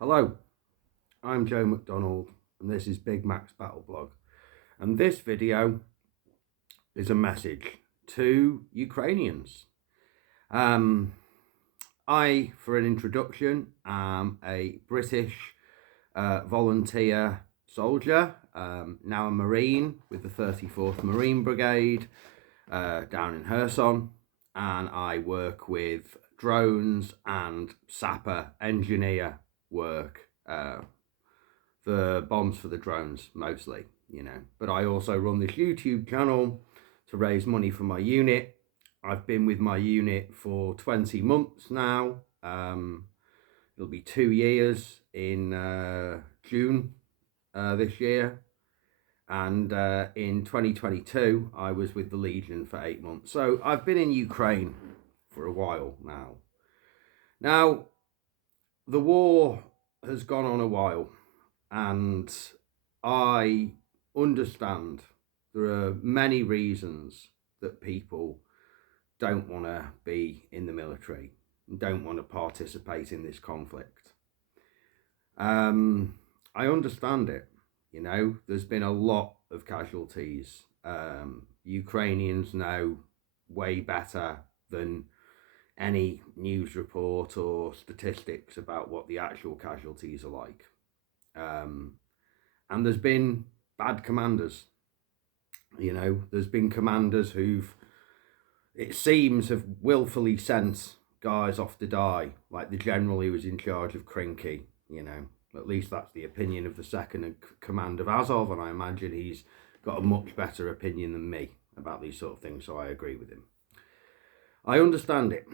Hello, I'm Joe McDonald and this is Big Mac's Battle Blog. And this video is a message to Ukrainians. Um, for an introduction, am a British volunteer soldier, now a Marine with the 34th Marine Brigade down in Kherson, and I work with drones and sapper engineer work. The bombs for the drones mostly, but I also run this YouTube channel to raise money for my unit. I've been with my unit for 20 months now. It'll be 2 years in June this year, and in 2022 I was with the Legion for 8 months. So I've been in Ukraine for a while now. The war has gone on a while, and I understand there are many reasons that people don't want to be in the military and don't want to participate in this conflict. I understand it. There's been a lot of casualties. Ukrainians know way better than any news report or statistics about what the actual casualties are like. And there's been bad commanders. There's been commanders who've, it seems, have willfully sent guys off to die, like the general who was in charge of Krinky. At least that's the opinion of the second in command of Azov, and I imagine he's got a much better opinion than me about these sort of things, so I agree with him. I understand it.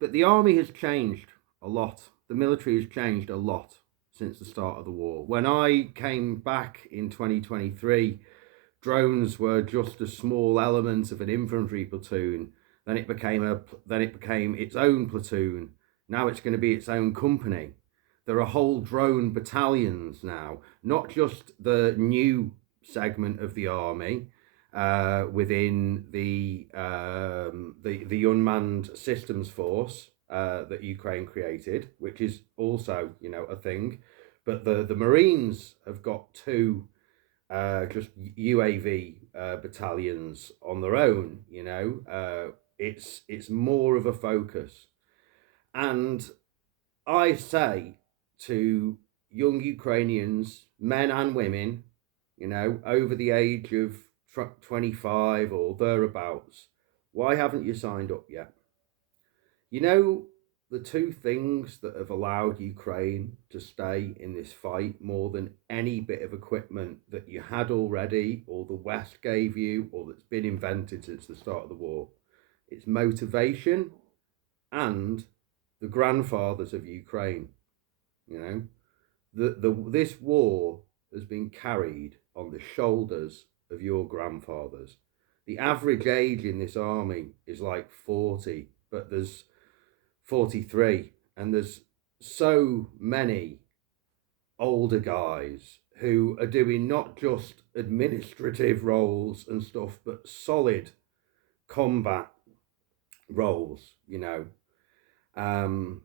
But the army has changed a lot. The military has changed a lot since the start of the war. When I came back in 2023, drones were just a small element of an infantry platoon. Then it became its own platoon. Now it's going to be its own company. There are whole drone battalions now, not just the new segment of the army within the unmanned systems force that Ukraine created, which is also a thing. But the Marines have got two just UAV battalions on their own. It's more of a focus, and I say to young Ukrainians, men and women, over the age of 25 or thereabouts, why haven't you signed up yet? The two things that have allowed Ukraine to stay in this fight more than any bit of equipment that you had already, or the West gave you, or that's been invented since the start of the war, it's motivation and the grandfathers of Ukraine. This war has been carried on the shoulders of your grandfathers. The average age in this army is like 40, but there's 43, and there's so many older guys who are doing not just administrative roles and stuff, but solid combat roles, and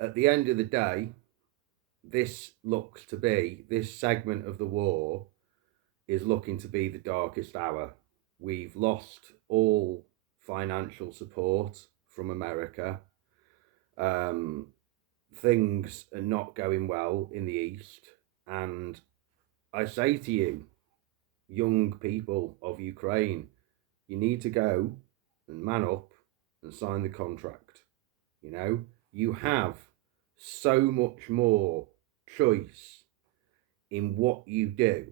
at the end of the day, this segment of the war is looking to be the darkest hour. We've lost all financial support from America. Things are not going well in the East. And I say to you, young people of Ukraine, you need to go and man up and sign the contract. You have so much more choice in what you do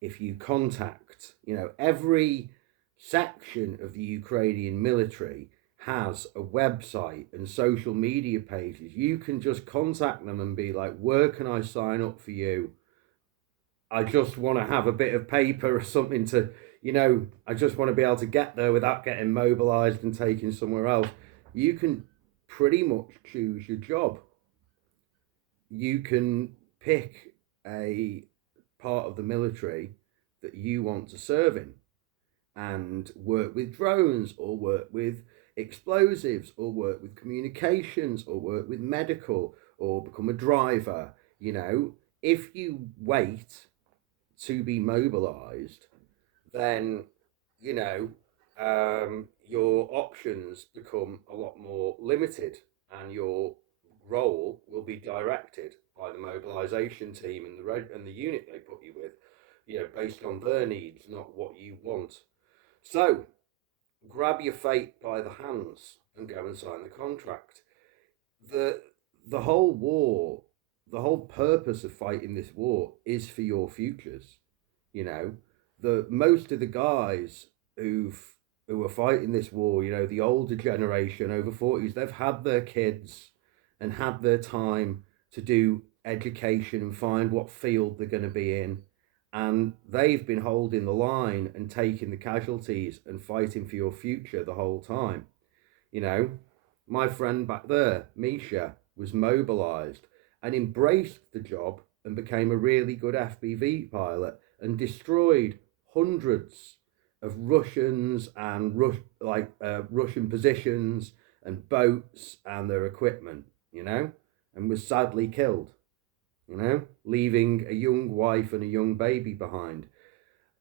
if you contact, every section of the Ukrainian military has a website and social media pages. You can just contact them and be like, where can I sign up for you? I just want to have a bit of paper or something to, I just want to be able to get there without getting mobilized and taken somewhere else. You can pretty much choose your job. You can pick a part of the military that you want to serve in and work with drones or work with explosives, or work with communications, or work with medical, or become a driver. If you wait to be mobilized, then you know your options become a lot more limited, and your role will be directed by the mobilization team and the unit they put you with, based on their needs, not what you want. So grab your fate by the hands and go and sign the contract. The the whole war, the whole purpose of fighting this war is for your futures. You know, the most of the guys who are fighting this war, the older generation over 40s, they've had their kids and had their time to do education and find what field they're going to be in. And they've been holding the line and taking the casualties and fighting for your future the whole time. You know, my friend back there, Misha, was mobilized and embraced the job and became a really good FPV pilot and destroyed hundreds of Russians and Russian positions and boats and their equipment, and was sadly killed, leaving a young wife and a young baby behind.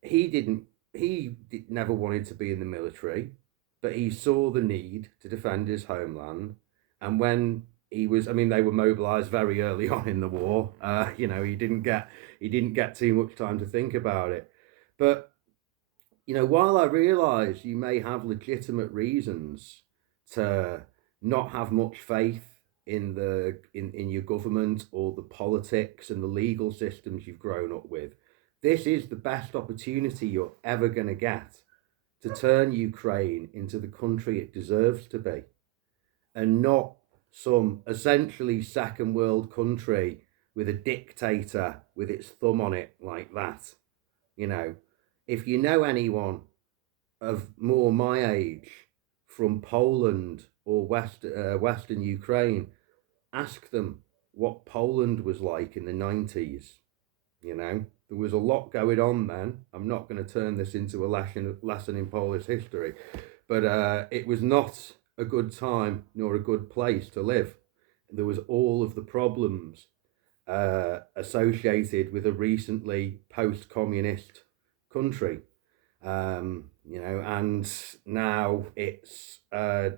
He never wanted to be in the military, but he saw the need to defend his homeland. And when they were mobilized very early on in the war. He didn't get too much time to think about it. But while I realise you may have legitimate reasons to not have much faith in in your government or the politics and the legal systems you've grown up with, this is the best opportunity you're ever going to get to turn Ukraine into the country it deserves to be, and not some essentially second world country with a dictator with its thumb on it like that. If you know anyone of more my age from Poland or Western Ukraine, ask them what Poland was like in the 90s. There was a lot going on then. I'm not going to turn this into a lesson in Polish history, but it was not a good time nor a good place to live. There was all of the problems associated with a recently post-communist country, and now it's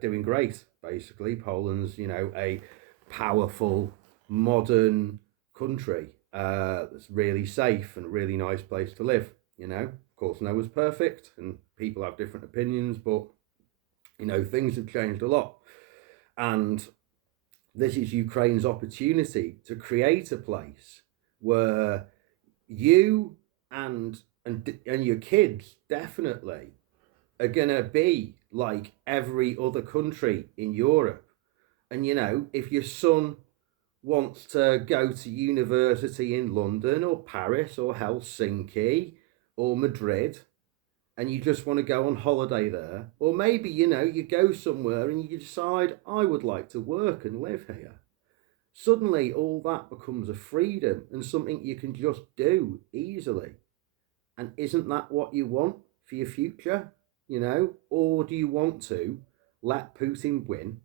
doing great. Basically, Poland's a powerful modern country that's really safe and a really nice place to live. Of course, no one's perfect, and people have different opinions, but things have changed a lot, and this is Ukraine's opportunity to create a place where you and your kids definitely are gonna be like every other country in Europe. And if your son wants to go to university in London or Paris or Helsinki or Madrid, and you just want to go on holiday there, or maybe you go somewhere and you decide, I would like to work and live here, suddenly all that becomes a freedom and something you can just do easily. And isn't that what you want for your future? Or do you want to let Putin win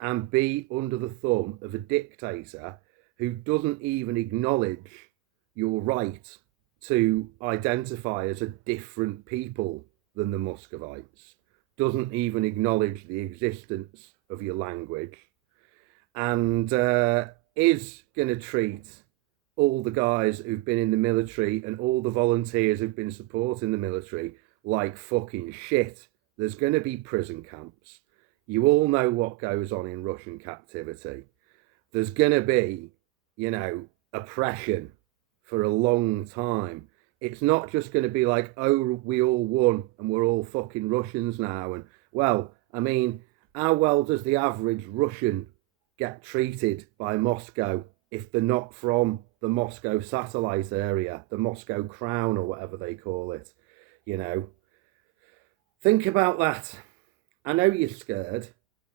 and be under the thumb of a dictator who doesn't even acknowledge your right to identify as a different people than the Muscovites, doesn't even acknowledge the existence of your language, and is going to treat all the guys who've been in the military and all the volunteers who've been supporting the military like fucking shit? There's going to be prison camps. You all know what goes on in Russian captivity. There's going to be, oppression for a long time. It's not just going to be like, oh, we all won and we're all fucking Russians now. And, well, how well does the average Russian get treated by Moscow if they're not from the Moscow satellite area, the Moscow Crown or whatever they call it? Think about that. I know you're scared.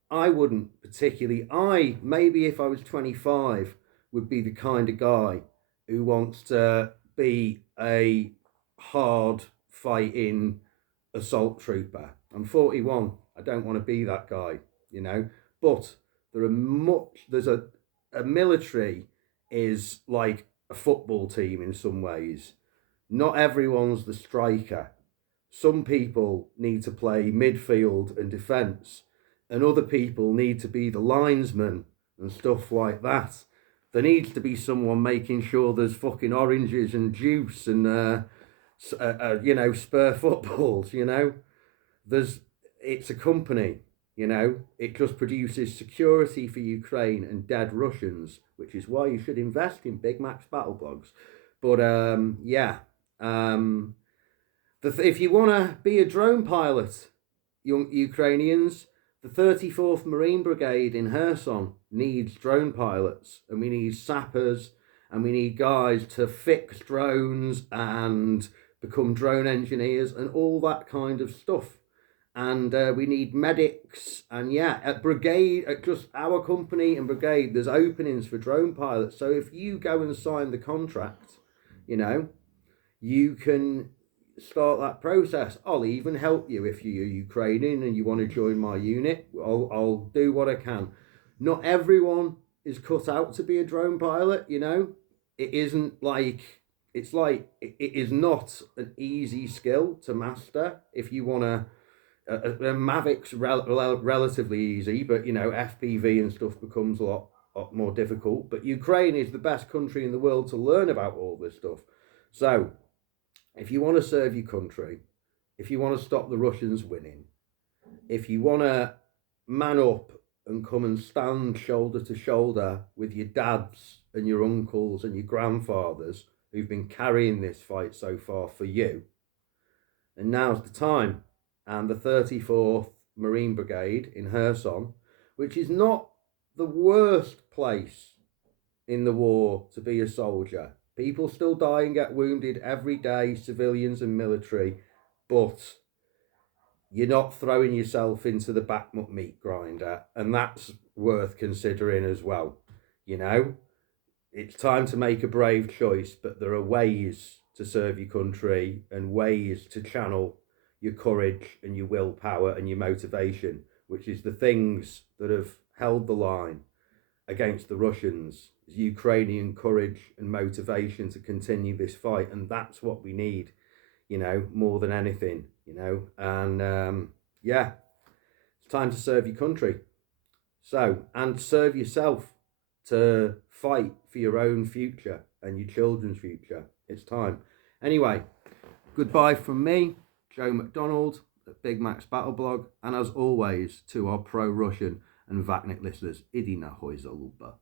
I wouldn't particularly. Maybe if I was 25, would be the kind of guy who wants to be a hard fighting assault trooper. I'm 41. I don't want to be that guy, you know. But there's a military is like a football team in some ways. Not everyone's the striker. Some people need to play midfield and defence, and other people need to be the linesman and stuff like that. There needs to be someone making sure there's fucking oranges and juice and spare footballs. It's a company. It just produces security for Ukraine and dead Russians, which is why you should invest in Big Mac's battle blogs. But if you want to be a drone pilot, young Ukrainians, the 34th Marine Brigade in Kherson needs drone pilots, and we need sappers, and we need guys to fix drones and become drone engineers and all that kind of stuff. And we need medics, and at brigade, at just our company and brigade, there's openings for drone pilots. So if you go and sign the contract, you can start that process. I'll even help you if you're Ukrainian and you want to join my unit. I'll do what I can. Not everyone is cut out to be a drone pilot. It isn't like it is not an easy skill to master. If you want to, Mavic's relatively easy, but FPV and stuff becomes a lot more difficult. But Ukraine is the best country in the world to learn about all this stuff. So if you want to serve your country, if you want to stop the Russians winning, if you want to man up and come and stand shoulder to shoulder with your dads and your uncles and your grandfathers who've been carrying this fight so far for you, and now's the time. And the 34th Marine Brigade in Kherson, which is not the worst place in the war to be a soldier. People still die and get wounded every day, civilians and military, but you're not throwing yourself into the Bakhmut meat grinder, and that's worth considering as well. It's time to make a brave choice, but there are ways to serve your country and ways to channel your courage and your willpower and your motivation, which is the things that have held the line against the Russians. Ukrainian courage and motivation to continue this fight, and that's what we need, more than anything, and it's time to serve your country. And serve yourself, to fight for your own future and your children's future. It's time. Anyway, goodbye from me, Joe McDonald at Big Mac's Battle Blog, and as always, to our pro-Russian and Vacnik listeners, Idi nahoy za luba.